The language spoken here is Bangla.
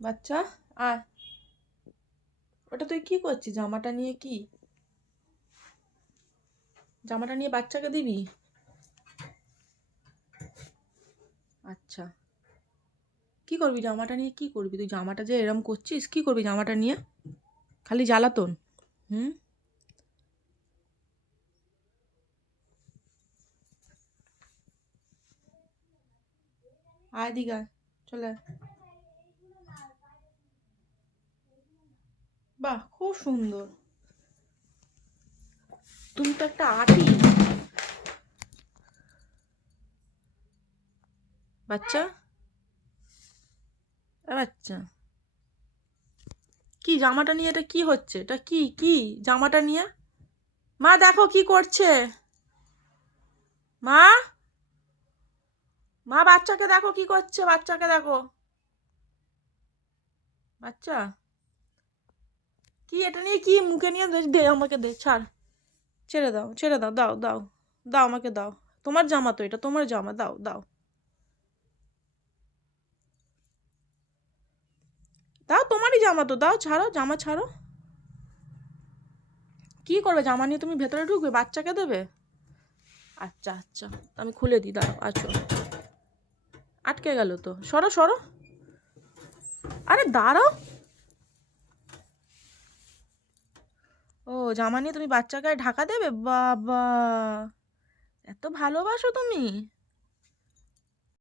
বাচ্চা আয়। ওটা তুই কি করছিস? জামাটা নিয়ে কি? জামাটা নিয়ে বাচ্চাকে দিবি? আচ্ছা, কি করবি জামাটা নিয়ে? কি করবি তুই? জামাটা যে এরম করছিস, কি করবি জামাটা নিয়ে? খালি জ্বালাতন। হুম। আয় দিঘা, চলে আয়। বাহ, খুব সুন্দর। তুমি তো একটা আর্টিস্ট। বাচ্চা, বাচ্চা, কি জামাটা নিয়ে? এটা কি হচ্ছে? এটা কি কি জামাটা নিয়ে? মা দেখো কি করছে। মা, মা বাচ্চাকে দেখো কি করছে। বাচ্চাকে দেখো। বাচ্চা, কি এটা নিয়ে কি মুখে নিয়ে? দে আমাকে, দে, ছাড়। ছেড়ে দাও, ছেড়ে দাও, দাও দাও। দাও আমাকে, দাও। তোমার জামা তো এটা, তোমার জামা, দাও দাও। দাও, তোমারই জামা তো, দাও, ছাড়ো জামা, ছাড়ো। কি করবে জামা নিয়ে? তুমি ভেতরে ঢুকবে? বাচ্চাকে দেবে? আচ্ছা আচ্ছা, আমি খুলে দিই, দাঁড়াও, আছো। আটকে গেল তো, সরো সরো। আরে দাঁড়াও। ও, জামা নিয়ে তুমি বাচ্চাকে ঢাকা দেবে? বাবা, এত ভালোবাসো তুমি?